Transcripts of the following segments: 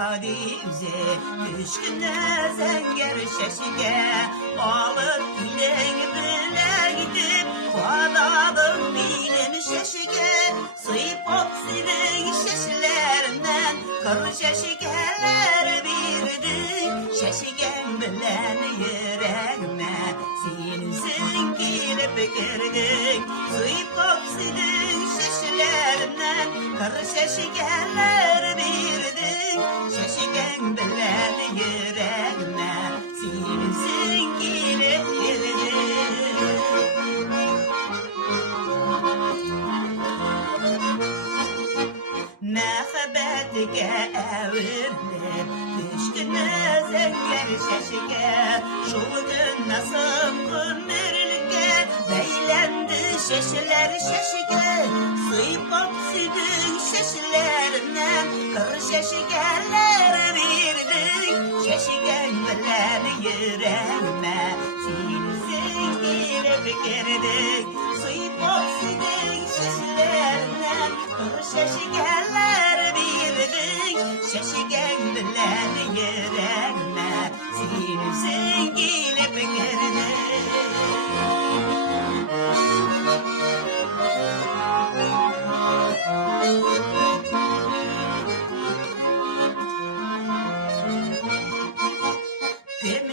vadize düşkünler zenger şeşige alıp gülen bile gidip vadadım benim şeşige sıyıp oksinin şeşilerinden kır şeşigeler birdi şeşigen bilen yüreğime sinizin gelip girdik sıyıp oksinin şeşilerinden kır şeşigeler birdi şeşigen bilen yüreğime sinizin gelip girdik Mehabbetike evrilip düşküne zenger şeşike şu gün nasıl ömürlüke beylendi şeşiler şeşike sıyıp oksidik şeşilerinden kır şeşigeler birdik şeşigen bilen yüreğime sinizin gelip girdik sıyıp oksidik şeşilerinden kır şeşigeler birdik şeşigen bilen yüreğime sinizin gelip girdik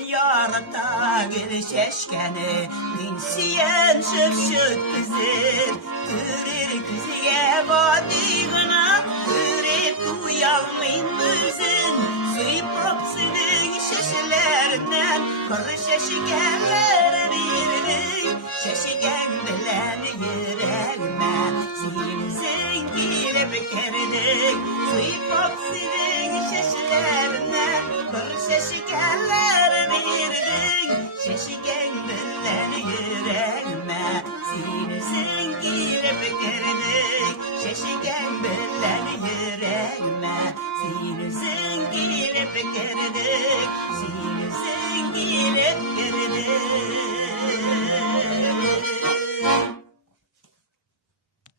Yarata girişeşkeni Minsiyen şıfşık kızır Türür kızıya vadigına Türür kuyalmayın büzün Suyup oksinin şeşilerinden Kır şeşigenler birlik Şeşigen bilen yüreğime Sinizin gelip girdik Suyup oksinin şeşilerinden Kır şeşigenler birlik şeşigen bilen yüreğime sinizin gelip girdik şeşigen bilen yüreğime sinizin gelip girdik sinizin gelip girdik